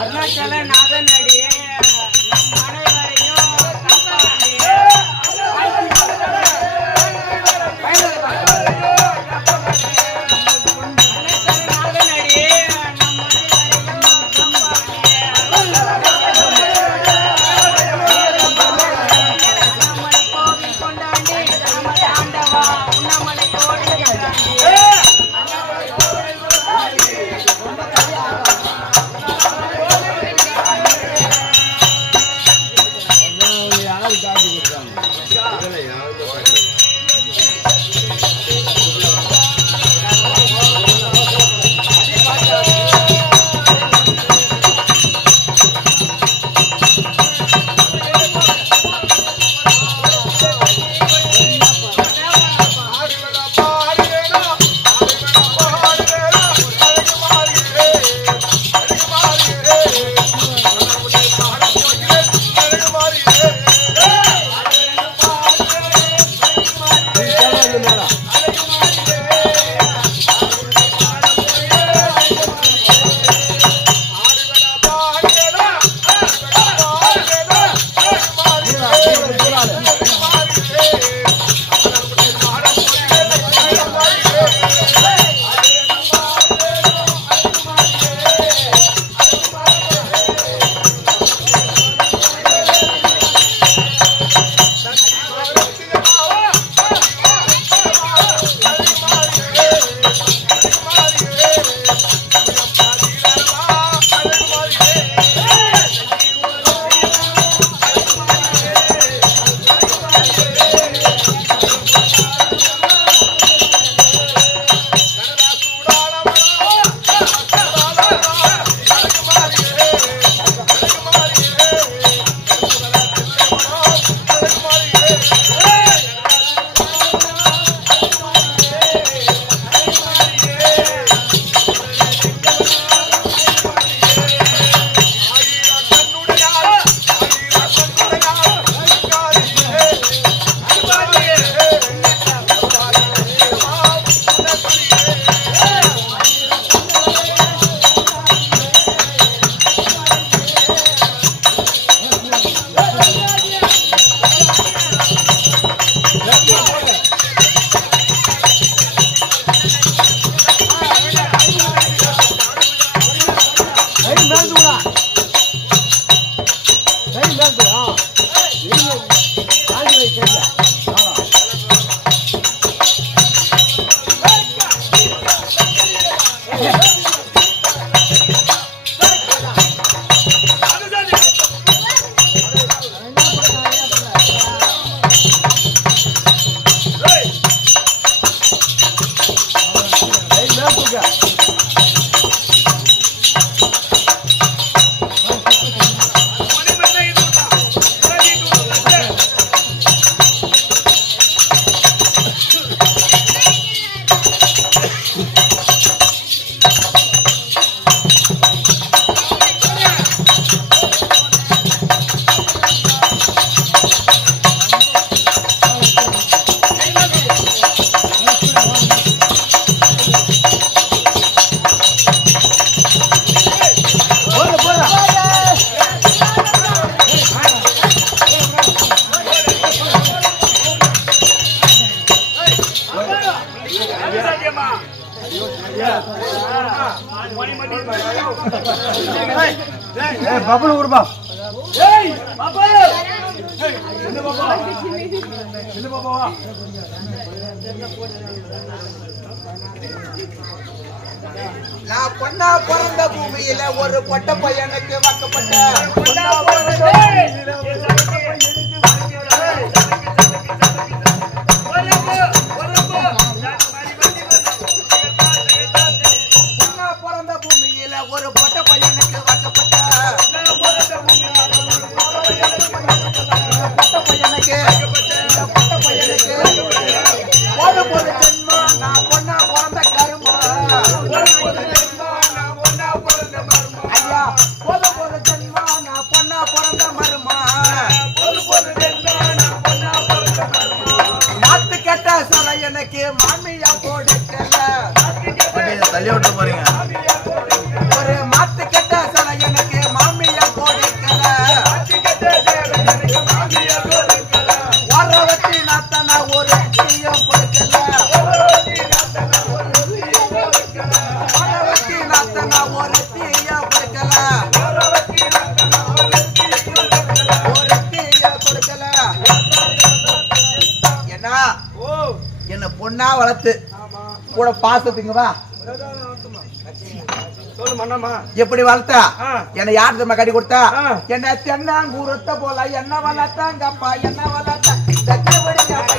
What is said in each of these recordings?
அருணாச்சல நாதன் அடியே பபுள் ஊர்பா நான் பொண்ணா பிறந்த பூமியில ஒரு பொட்ட பையனுக்கு வாக்கப்பட்ட பிறந்த பூமியில ஒரு பொட்ட பையனுக்கு வாக்கப்பட்ட பையனுக்கு ஒரு பொது ஜென்மா நான் பொண்ணா பிறந்த கருமா ஐயா ஒரு ஜென்மா நான் பொண்ணா பிறந்த மருமா நாத்து கெட்ட சிலை எனக்கு மாமியா போடுக்கல தள்ளி விட்டு போறீங்க ஒரு மாத்து கெட்ட சிலை எனக்கு மாமியா போடுக்கல வர வச்சு நாத்தனா ஒரு தீயம் கொடுக்கல வர வச்சு நாத்தனா ஒரு தீயம் கொடுக்கல ஒரு தீயம் கொடுக்கல என்ன பொண்ணா வளர்த்து கூட பாசத்துக்கு வா எப்படி வளர்த்தா என்ன யார் தெரியுமா கட்டி கொடுத்தா என்ன தென்னாங்கூரத்த போல என்ன வளர்த்தாங்கப்பா என்ன வளர்த்தா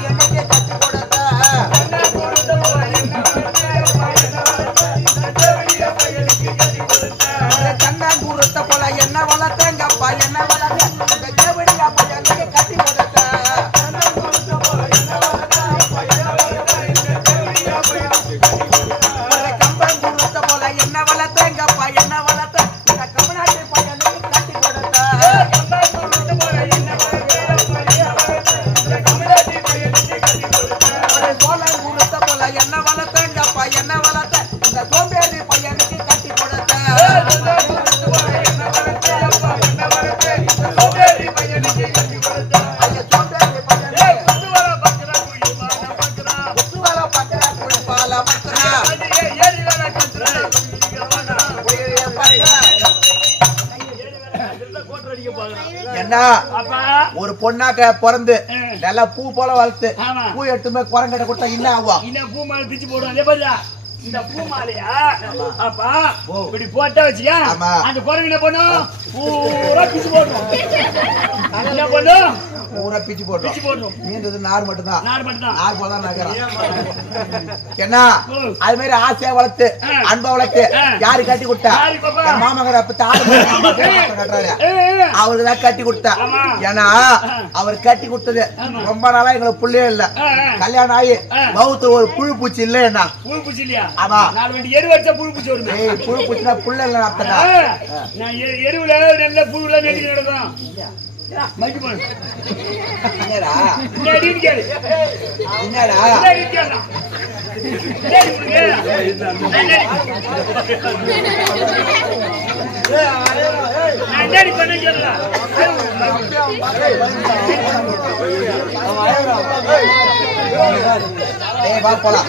என்னைக்கே கட்டி கொடுத்தா தென்னாங்கூரத்த போல என்ன வளர்த்தாங்கப்பா என்ன வளர்த்தா என்னைக்கே கட்டி கொடுத்தா கம்பங்கூரத்த போல என்ன வளர்த்தாங்கப்பா என்ன வளர்த்தா இந்த கமநாட்டு பையனுக்கு கட்டி கொடுத்தா சோழங்கூரத்த போல என்ன வளர்த்தாங்கப்பா என்ன வளர்த்தா இந்த சோம்பேறி பையனுக்கு கட்டி கொடுத்தா என்ன ஒரு பொண்ணாக்க பிறந்து நல்லா பூ போல வளர்த்து பூ எடுத்து போய் குரங்கட்ட கொடுத்தா என்ன ஆகும் பூ மாலை பிச்சு போடுவாங்க இந்த பூ மாலையா அப்பா இப்படி போட்டா வச்சியா அந்த குரங்கு என்ன பண்ணும் பூரா பிச்சு போடுவோம் என்ன பண்ணும் பூரா பிச்சு போடுறோம் மீந்தது நார் மட்டும்தான் நார் போதான் நகரம் என்ன அது மாதிரி ஆசையா வளர்த்து அன்பா வளர்த்து யாரு கட்டி கொடுத்தா மாமகர் அப்ப கட்டுறாரு அவருக்குதான் கட்டி கொடுத்தா ஏன்னா அவர் கட்டி கொடுத்தது ரொம்ப நாளா எங்களுக்கு புள்ளையே இல்ல கல்யாணம் ஆகி பௌத்த ஒரு புழு பூச்சி இல்ல என்ன புழு பூச்சி இல்லையா ஆமா எரு வச்சா புழு பூச்சி வருது புழு பூச்சினா புள்ள இல்ல அர்த்தம் எருவுல நல்ல புழுல நெடி நடக்கும் என்னடா போலாம்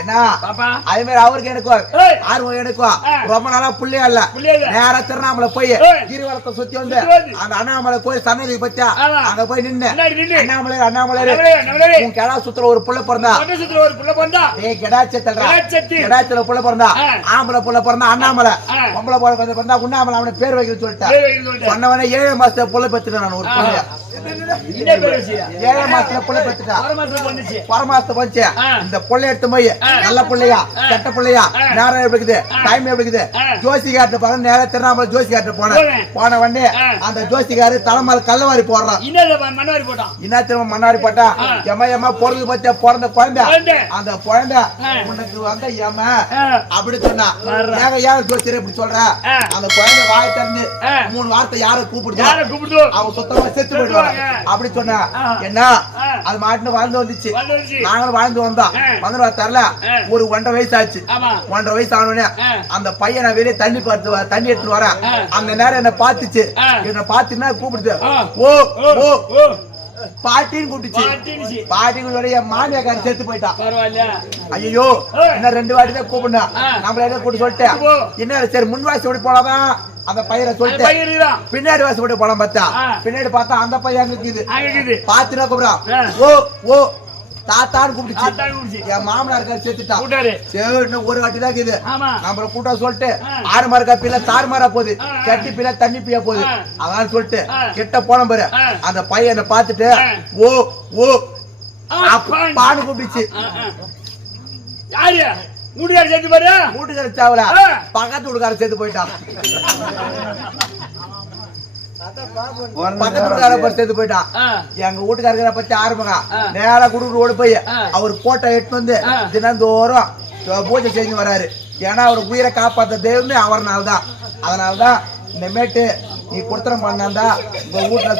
என்ன அதே மாதிரி அவருக்கு எனக்கும் ஆர்வம் எனக்கும் ரொம்ப நாளா புள்ளையா இல்ல நேரா திருவண்ணாமலை போய் கிரிவலத்தை சுத்தி வந்து அந்த அண்ணாமலை போய் சன்னதி பச்சா அங்க போய் நின்னு அண்ணாமலை உன் கெடா சுத்துற ஒரு புள்ள பிறந்தா கெடாச்சத்துல புள்ள பிறந்தா ஆம்பளை புள்ள பிறந்தா அண்ணாமலை பொம்பளை புள்ள கொஞ்சம் பிறந்தா உண்ணாமலை அவனை பேர் வைக்க சொல்லிட்டேன் சொன்னவனே 7 மாசத்துல புள்ள பெற்றுட்டேன் நான் ஒரு புள்ளைய 7 மாசத்துல புள்ள பெற்றுட்டா பரமாசத்தை போச்சு இந்த புள்ள எடுத்து போய் நல்ல பிள்ளையா கெட்ட பிள்ளையா நேரம் எப்படி இருக்குது டைம் எப்படி இருக்குது ஜோசிகார்ட்ட பாருங்க நேரா திருநாமலை ஜோசிகார்ட்ட போன உடனே அந்த ஜோசிகாரு தலைமையில கல்லவாரி போடுறான் என்ன திரும்ப மண்ணாரி போட்டா எம்மா பொருள் பத்தியா பிறந்த குழந்தை அந்த குழந்தை உனக்கு வந்த ஏமா அப்படி சொன்னா ஏன் ஜோசியர் இப்படி சொல்ற அந்த குழந்தை வாய் திறந்து 3 வார்த்தை யாரை கூப்பிடுதோ அவன் சுத்தமா செத்து போயிடுவாங்க அப்படி சொன்னா என்ன அது மாட்டுன்னு வாழ்ந்து வந்துச்சு நாங்களும் வாழ்ந்து வந்தோம் வந்து தரல ஒரு 1.5 வயசு ஆச்சு 1.5 வயசு ஆனோடனே அந்த பையனை வெளியே தண்ணி எடுத்துட்டு வர அந்த நேரம் என்ன பாத்துச்சு என்ன பாத்துன்னா கூப்பிடுது ஓ ஓ பாட்டின்னு கூப்பிட்டுச்சு பாட்டி மாமியாக்காரன் செத்து போயிட்டான் ஐயோ என்ன 2 வாட்டி தான் கூப்பிடா நம்மள கூப்பிட்டு சொல்லிட்டேன் என்ன சரி முன்வாசி ஓடி போலாதான் அந்த பையனை சொல்லிட்டு பின்னாடி வாசி ஓடி போலாம் பார்த்தா பின்னாடி பார்த்தா அந்த பையன் இருக்குது பாத்துனா கூப்பிடான் ஓ ஓ தாத்தான்னு கூப்பிடுச்சு என் மாமனார் சேர்த்துட்டான் சரி இன்னும் ஒரு வாட்டி தான் இருக்குது நம்மள கூட்ட சொல்லிட்டு 6 மார்க்கா பிள்ளை தாறுமாறா போகுது கட்டி பிள்ளை தண்ணி பியா போகுது அதான் சொல்லிட்டு கிட்ட போன பாரு அந்த பையனை பார்த்துட்டு ஓ ஓ பான்னு கூப்பிடுச்சு வீட்டுக்கார சேர்த்து பாரு வீட்டுக்கார சாவல பக்கத்து வீட்டுக்கார சேர்த்து போயிட்டான் பக்கத்து போயிட்டான் எங்க வீட்டுக்காரரை பத்தி ஆரம்பங்க நேரா குடுக்குற ஓடி போய் அவர் போட்டோ எடுத்து வந்து தினந்தோறும் பூஜை செஞ்சு வராரு ஏன்னா அவர் உயிரை காப்பாத்த தெய்வமே அவர்னால்தான் அதனாலதான் இந்த மேட்டு நீ குடுத்தனம் பண்ணாந்தா உங்க வீட்டுல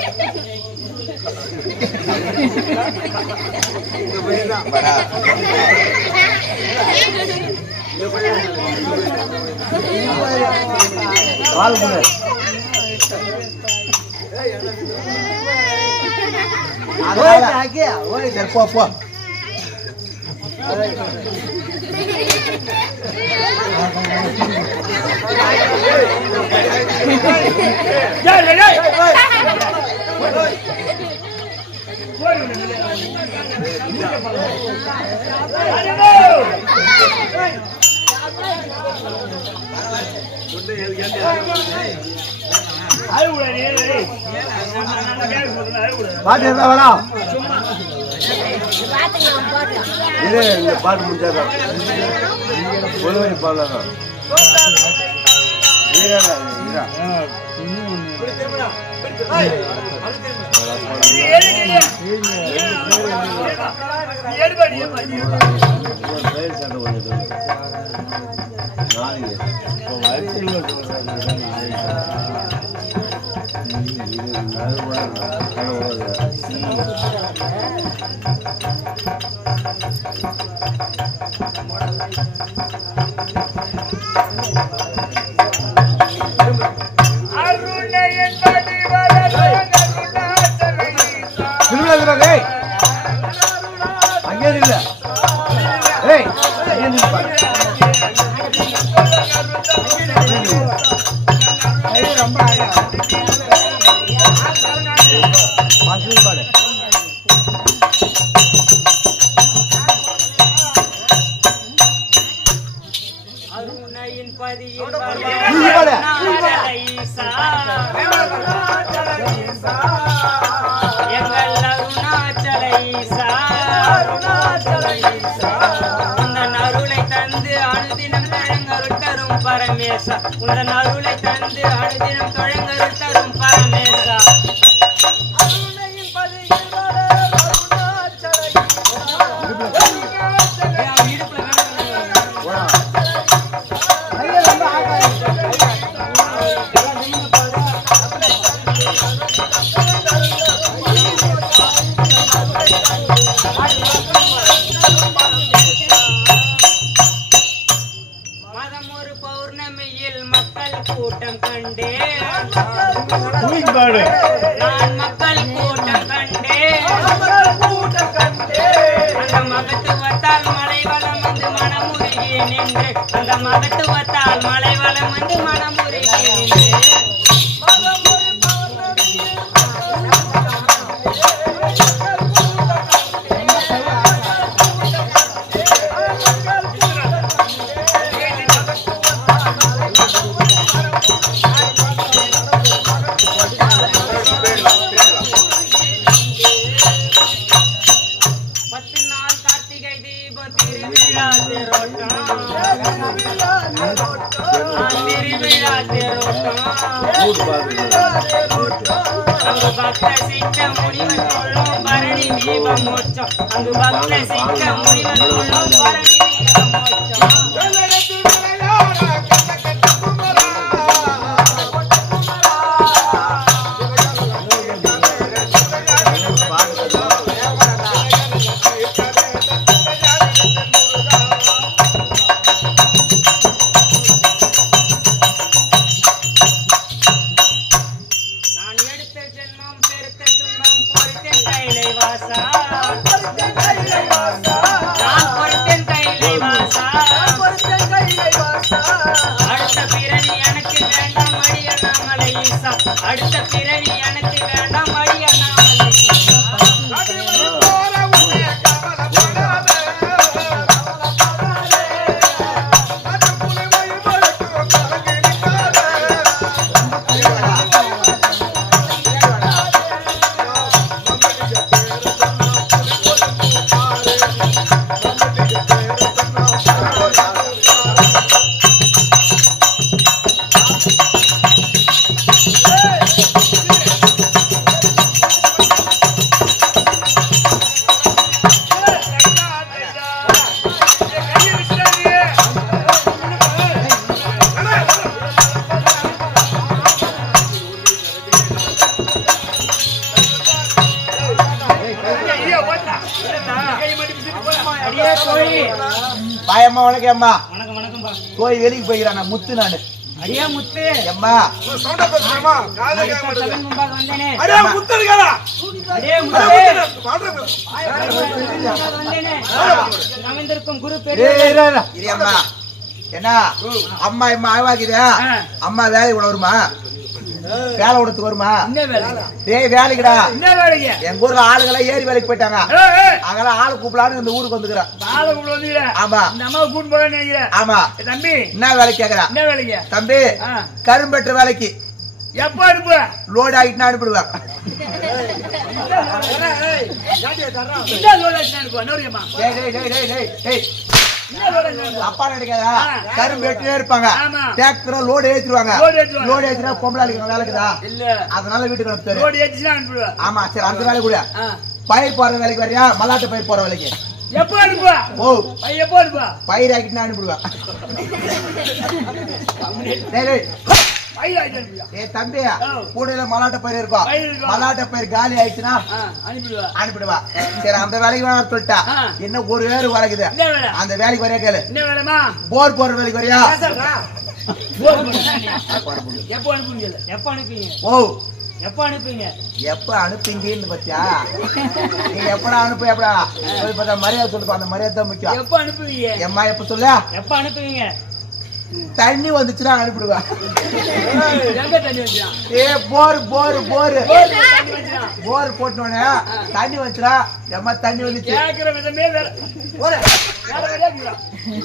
போ பாட்டு முடிச்சாதான் உந்தன் அருளை தந்து அனுதினம் தொழங்கருள் தரும் பரமேசா நான் மக்கள் கூட்டம் கண்டேன் அந்த மகத்துவத்தால் மலை வளம் வந்து மனமுருகி நின்று அந்த மகத்துவத்தால் மலை வளம் வந்து மனமுருகி நின்று திருவிழா தேரோட்டம் திருவிழா தேரோட்டம் அங்கு பக்த சிக்க முனிவன் கொள்ளும் பரணி தீபம் மோட்சம் அங்கு பக்த சிக்க முனிவன் கொள்ளும் பரணி தீபம் மோட்சம் அடுத்த பிறவி எனக்கு வேண்டாம் மடி பாயம்மா வணக்கம் அம்மா. வணக்கம் வணக்கம்பா. கோயில் வெளிக்கு போய்க்கிறான் முத்து நானு. அடியா முத்து அம்மா குரு அம்மா என்ன அம்மா அம்மா ஆவாக்குதா அம்மா வேலை கூட வருமா வேலை விடத்துக்கு வருமா டேய் வேலைக்குடா எங்க ஊர்ல ஆளுகளை ஏறி வேலைக்கு போயிட்டாங்க அங்கெல்லாம் ஆளு கூப்பிடலான்னு இந்த ஊருக்கு வந்துக்கிறேன் ஆமா ஆமா தம்பி என்ன வேலைக்கு கேக்குறா என்ன வேலைக்கு தம்பி கரும்பெற்ற வேலைக்கு எப்ப அனுப்பு லோடு ஆகிட்டு அனுப்பிடுவேன் அப்பா நினைக்காதா கரும்பு வெட்டினே இருப்பாங்க டிராக்டர் லோடு ஏத்திடுவாங்க லோடு ஏத்தினா பொம்பளை வேலைக்குதா அதனால வீட்டுக்கு அனுப்பிச்சு ஆமா சரி அந்த வேலை கூட பயிர் போற வேலைக்கு வரையா மல்லாட்டு பயிர் போற வேலைக்கு எப்ப அனுப்புவா ஓ எப்ப அனுப்புவா பயிர் ஆக்கிட்டு அனுப்பிடுவேன் ஏ தம்பி கூடையில மலாட்ட பயிர் இருக்கும் மலாட்ட பயிர் காலி ஆயிடுச்சுன்னா அனுப்பிடுவா சரி அந்த வேலைக்கு வேணா சொல்லிட்டா என்ன ஒரு வேறு வரைக்குது அந்த வேலைக்கு வரையா கேளு போர் போற வேலைக்கு வரையா ஓ எப்ப அனுப்புவீங்க எப்ப அனுப்புங்கன்னு பத்தியா நீ எப்படா அனுப்பு எப்படா பார்த்தா மரியாதை சொல்லுப்பா அந்த மரியாதை தான் முக்கியம் எப்ப அனுப்புவீங்க எம்மா எப்ப சொல்ல எப்ப அனுப்புவீங்க தண்ணி வந்துச்சுன்னா அனுப்பிடுவேன் எங்க தண்ணி வந்துச்சா ஏ போர் போர் போர் போர் போட்டோன்னே தண்ணி வந்துச்சுடா எம்மா தண்ணி வந்துச்சு கேக்குற விதமே வேற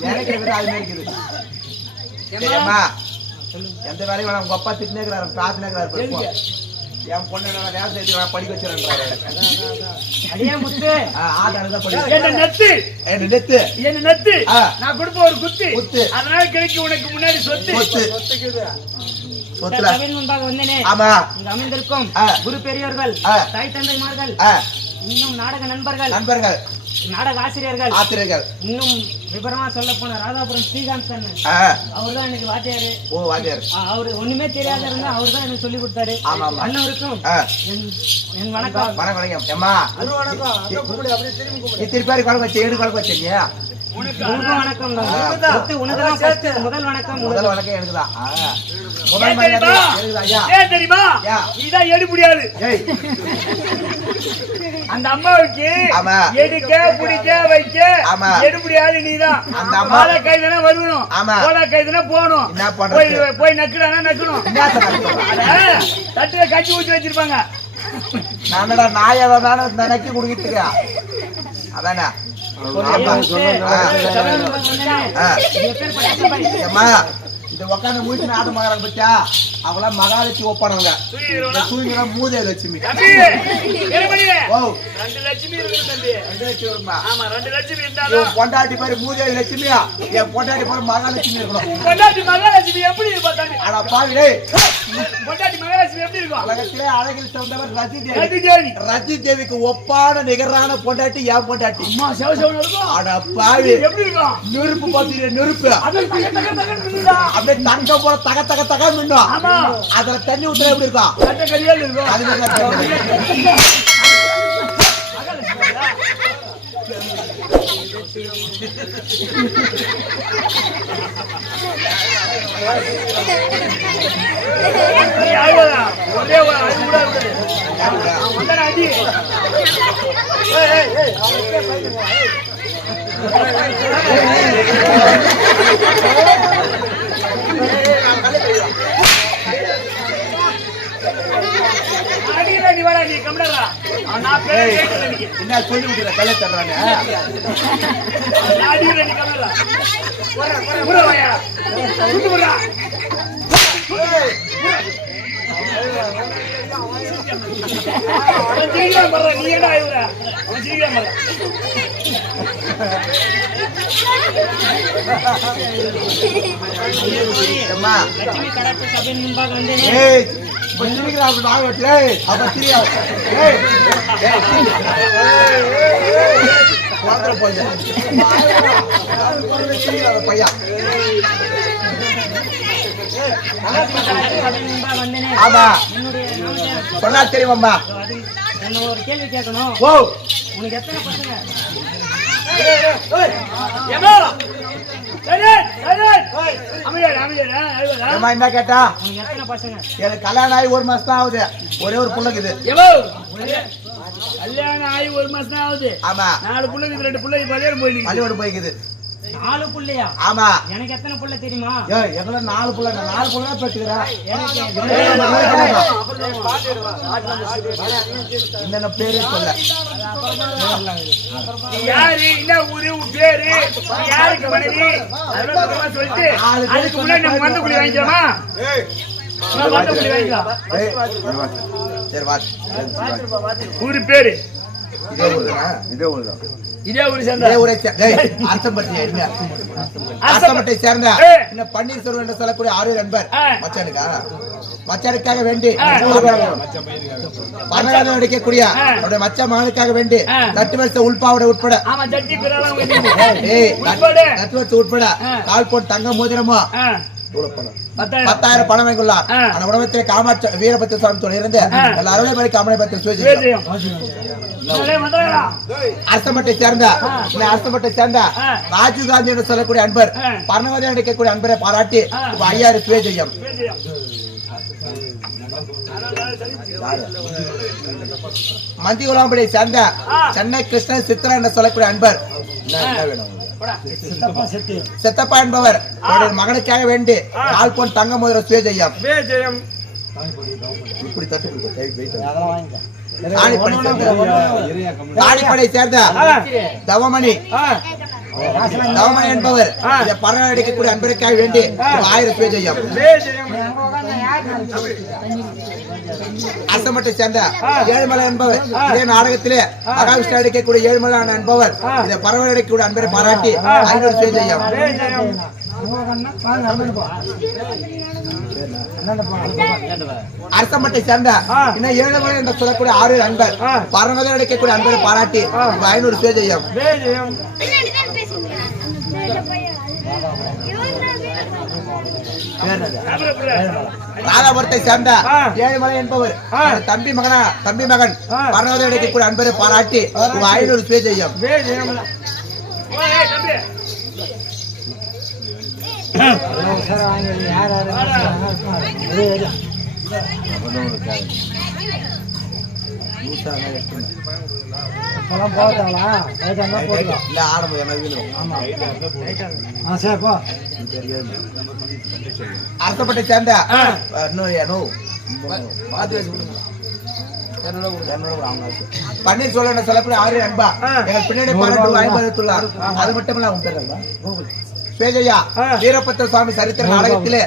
நினைக்கிற விதம் அது மாதிரி இருக்குது சரிம்மா எந்த வேலையும் வேணாம் உங்க அப்பா திட்டினேக்கிறாரு பிரார்த்தனைக்கிறாரு என் பொண்ணு வேலை செய்து படிக்க வச்சிருக்காரு நான் கொடுப்ப ஒரு குத்து அதனால கிடைக்கும் உனக்கு முன்னாடி சொத்து ஆமா அமைந்திருக்கும் குரு பெரியவர்கள் தாய் தந்தைமார்கள் இன்னும் நாடக நண்பர்கள் நாடக ஆசிரியர்கள் இன்னும் விபரமா சொல்ல போன ராதாபுரம் ஸ்ரீகாந்த் அண்ணன் அவர்தான் எனக்கு வாத்தியாரு. ஓ வாத்தியார். அவரு ஒண்ணுமே தெரியாத இருந்தா அவர்தான் எனக்கு சொல்லி கொடுத்தாரு. அண்ணவருக்கும் என் வணக்கம். வணக்கம் அம்மா. இத்தனை பேருக்கு வணக்கம் வச்சு ஏடு வணக்கம் வச்சீங்க. வணக்கம் முதல் வணக்கம் எனக்குதான். தெரியுமா இதான் எடு முடியாது. அந்த அம்மாவுக்கு எடுக்க பிடிக்க வைக்க எடு முடியாது. நீதான் அந்த அம்மா கைதுனா வரணும், கைதுனா போகணும். போய் நக்குறானா நக்கணும். தட்டுல கட்சி ஊற்றி வச்சிருப்பாங்க. நானடா நாயதான் நக்கி குடிக்கிறதுக்கு அதானே. இந்த உக்காந்து முடிச்சு நாடு மகரம் பச்சா அவங்களாம் மகாலட்சுமி ஒப்பானவங்க. தூங்கினா மூதே லட்சுமி. ஓ 2 லட்சுமி இருக்கு தம்பி. 2 லட்சுமி இருக்குமா? ஆமா 2 லட்சுமி இருந்தாலும் என் பொண்டாட்டி பேரு மூதே லட்சுமியா, என் பொண்டாட்டி பேரு மகாலட்சுமி இருக்கணும். பொண்டாட்டி மகாலட்சுமி எப்படி இருப்பா தம்பி? ஆனா பாவி டேய், பொண்டாட்டி மகாலட்சுமி எப்படி இருக்கும்? உலகத்திலே அழகில் சிறந்தவர் ரதி தேவி. ரதி தேவி. ரதி தேவிக்கு ஒப்பான நிகரான பொண்டாட்டி என் பொண்டாட்டி. அம்மா செவசெவன இருக்கும். அட பாவி, எப்படி இருக்கும்? நெருப்பு பாத்தீங்க, நெருப்பு அது தக தக தகன்னு இருக்குதா? அப்படியே தங்க போல தக தக தக மின்னும். ஆமா. அதுல தண்ணி ஊத்துற எப்படி இருக்கும்? கட்ட கரியால இருக்கும். அது மாதிரி தான் தண்ணி. நீ ஆளுடா. ஒரே ஒரு அடி கூட இருக்குது. அவன் வந்தானே அடி. அடிடா நீ வாடா நீ கம்டறா. நான் பேர் கேட்கல நீ. என்ன சொல்லி விட்டுற கல்ல தர்றாங்க. அடிடா நீ கம்டறா. புற வாயா. சுத்து புறா. அவன் ஜீவியம் பண்ற நீ என்ன ஆயுற? அவன் ஜீவியம் பண்ற. அம்மா லட்சுமி கடாட்ச சபையின் முன்பாக வந்தேனே. ஏய் பஞ்சுமிகரா அப்படி வாங்க வெட்டல. அப்ப திரியா. ஏய் வாங்கற போய். பையா. லட்சுமி கடாட்ச சபையின் முன்பாக வந்தேனே. ஆமா. என்னுடைய நாமத்தை சொன்னா தெரியுமாம்மா? அது என்ன ஒரு கேள்வி கேட்கணும். ஓ உனக்கு எத்தனை பசங்க? ஏமா சரி சரி அமையடா அமையடா ஐவடா ஏமா என்ன கேட்டா? உனக்கு எத்தனை பசங்க? எனக்கு கல்யாணம் ஆகி 1 மாசம் தான் ஆகுது. ஒரே ஒரு புள்ள இருக்குது. ஏமா கல்யாணம் ஆகி 1 மாசம் தான் ஆகுது. ஆமா 4 புள்ளைங்க 2 புள்ளைங்க பள்ளியோட போயிடுங்க. பள்ளியோட போய்க்குது. 4 புள்ளையா? ஆமா. எனக்கு எத்தனை புள்ள தெரியுமா? ஏய் எங்கள 4 புள்ள, 4 புள்ள தான் பெற்றுக்கறேன். எனக்கு என்னென்ன பேரே சொல்ல. யாரு என்ன ஊரு உன் பேரு யாருக்கு மனைவி அதெல்லாம் சொல்லிட்டு அதுக்கு முன்னாடி நம்ம மண்டக்குழி வாங்கிக்கலாமா? மண்டக்குழி வாங்கிக்கலாம். சரி வா. ஊரு பேரு இதே ஊர்தானா? இதே ஊர்தான். இதே ஊரு சேர்ந்த இதே ஊரே டேய் அர்த்தம்பட்டி எருமையா. அர்த்தம்பட்டி சேர்ந்த இந்த பன்னீர்செல்வம் என்று சொல்லக்கூடிய ஆறு நண்பர் மச்சானுக்கா மச்சானுக்காக வேண்டி பணம் அடிக்கக்கூடிய அவருடைய மச்ச மகனுக்காக வேண்டி நட்டு வருஷ உள்பாவோட உட்பட ஆமா ஜட்டி பிறலாம் நட்டு வருஷ உட்பட கால் போட்டு தங்க மோதிரமோ 10,000 பணம் வாங்கியுள்ளார். அந்த உடம்பத்திலே காமாட்சி வீரபத்திர சுவாமி துணை இருந்து எல்லா அருளை காமனை பற்றி சுயஜயம் அரசமட்டை சேர்ந்த அரசமட்டை சேர்ந்த ராஜீவ் காந்தி என்று சொல்லக்கூடிய அன்பர் பரணவதை அடிக்கக்கூடிய அன்பரை பாராட்டி 5000 சுயஜயம். மந்திகுலாம்படியை சேர்ந்த சென்னை கிருஷ்ணன் சித்ரா என்று சொல்லக்கூடிய அன்பர் செத்தப்பா என்பவர் மகனுக்காக வேண்டி கால் போன் தங்க முதல சுயஜயம். இப்படி தட்டு தாடிப்படை சேர்ந்த தவமணி என்பவர் பரணம் அடிக்கக்கூடிய அன்பருக்காக வேண்டி 1000 சுயஜயம். அரசமட்டை சேர்ந்த ஏழுமலை என்பவர் இதே நாடகத்திலே மகாவிஷ்ணு அடிக்கக்கூடிய ஏழுமலை என்பவர் இதை பரவல் அடிக்கக்கூடிய அன்பரை பாராட்டி 500 சுயஜயம். அரசமட்டை சேர்ந்த இன்னும் ஏழுமலை என்று சொல்லக்கூடிய 6 அன்பர் பரவல் அடிக்கக்கூடிய அன்பரை பாராட்டி 500 சுயஜயம். ராதாபுரத்தை சேர்ந்த ஏழுமலை என்பவர் தம்பி மகன் பரணவதை அடைக்கக்கூடிய அன்பரை பாராட்டி 500 சுயஜயம். அரசப்பட்டை சேர்ந்த பன்னீர்செல்வம் சொல்லக்கூடிய 6 அன்பா எங்கள் பின்னாடி பாராட்டு 50 அது மட்டும் இல்ல பேஜையா வீரபத்திர சுவாமி சரித்திர நாடகத்திலே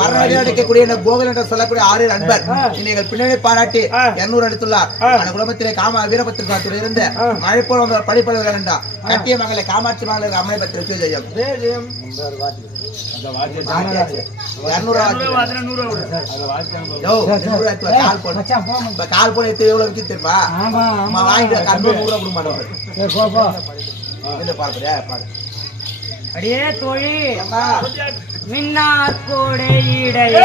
மரண அடிக்கக்கூடிய இந்த கோகுல் என்று சொல்லக்கூடிய 6 நண்பர் நீங்கள் பின்னணி பாராட்டி 200 அடித்துள்ளார். அந்த குடும்பத்திலே வீரபத்திர சுவாமி இருந்த மழை போல படிப்பவர்கள் என்றார் கட்டிய மகளை காமாட்சி மகள் அம்மை பத்திர பேஜையம் 200 கால் போன எவ்வளவு விக்கி தெரியுமா? வாங்கிட்டு கண்பு 100 கொடுக்க மாட்டோம். பாடு அடியே தோழி மின்னார் கோடையிடைய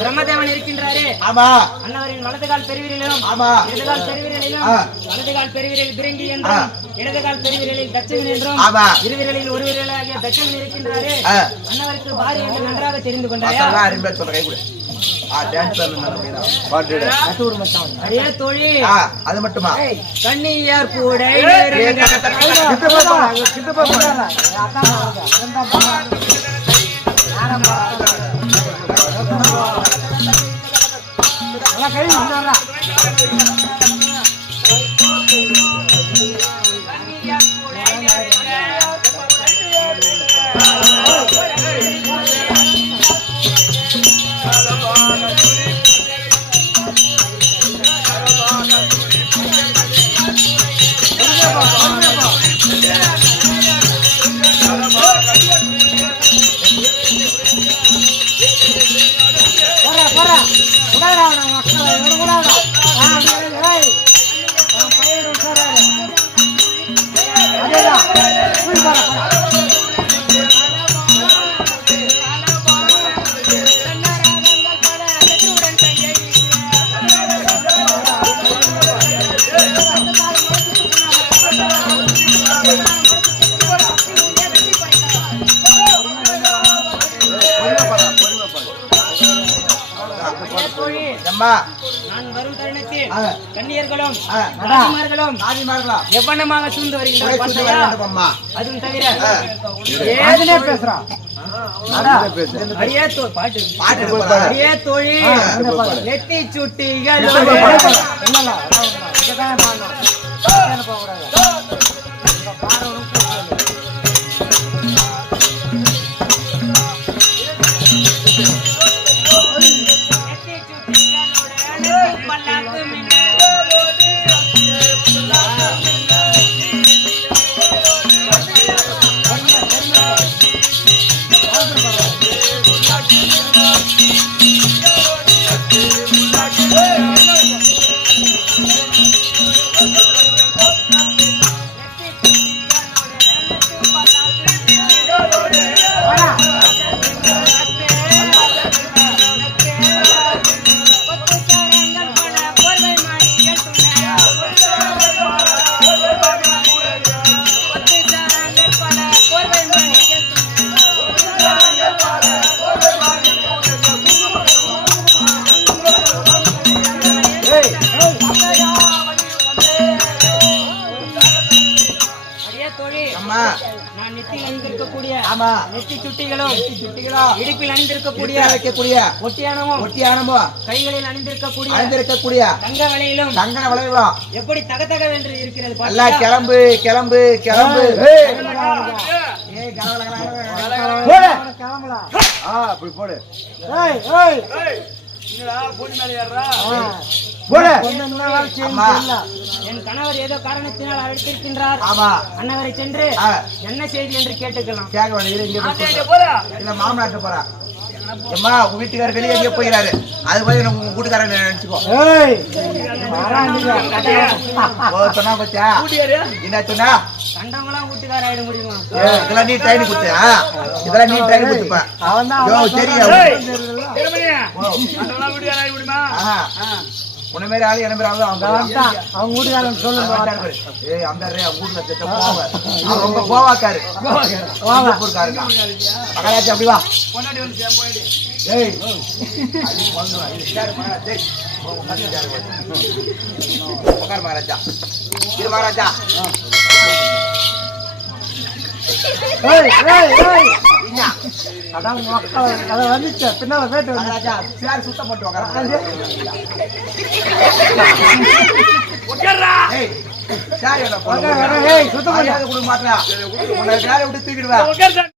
பிரம்மதேவன் இருக்கின்றாரே. அன்னவரின் வலதுகால் பெருவிரலிலும் இடதுகால் பெருவிரலிலும் வலதுகால் பெருவிரலில் பிரிங்கி என்றும் இடதுகால் பெருவிரலில் தட்சகன் என்றும் இருவிரலில் ஒரு விரலாகிய தட்சகன் இருக்கின்றாரே. அன்னவருக்கு பாரி என்று நன்றாக தெரிந்து கொண்டாயா? அடியே தோழி அது மட்டுமா கண்ணியார் கூட நான் வரும் தருணத்தில் கன்னியர்களும் ஆதிமார்களும் எவ்வளமாக சூழ்ந்து வருகின்றனர். அதுவும் தவிர அடியே தோழி நெத்தி சுட்டிகள் நெத்தி சுட்டிகளும் இடுப்பில் அணிந்திருக்கக்கூடிய ஒட்டியானமோ கைகளில் அணிந்திருக்கக்கூடிய தங்க வளையலும் எப்படி தகதகவென்று இருக்கிறது. கிளம்பு கிளம்பு கிளம்பு போடு என் கணவர் ஏதோ காரணத்தினால் அழைத்திருக்கின்றார். அன்னவரை சென்று என்ன செய்தி என்று கேட்டுக்கலாம். மாமனாட்டு போறா அம்மா உங்க வீட்டுக்காரர் வெளியே எங்கேயோ போயிறாரு. அது போய் நம்ம உங்க வீட்டுக்காரன் நினைச்சுக்கோ. ஓ சொன்னா பச்சா என்ன சொன்னா கண்டவங்களாம் வீட்டுக்கார ஆயிட முடியுமா? இதெல்லாம் நீ ட்ரைனிங் கொடுத்தியா? இதெல்லாம் நீ ட்ரைனிங் கொடுத்துப்ப. தெரியும் உன்ன மாதிரி ஆளு என்ன மாதிரி ஆளு அவங்க வீட்டுக்காரன் சொல்லுங்க. அந்த வீட்டுல போவாங்க ரொம்ப கோவாக்காரு கோவாக்காருங்க. மகாராஜா அப்படி வா. ஏய் மகாராஜா இது மகாராஜா பின்னால போயிட்டு மகாராஜா சேர் சுத்தம் பண்ணிட்டு கொடுக்க மாட்டா உன்னை வேலை விட்டு தூக்கிடுவேன்.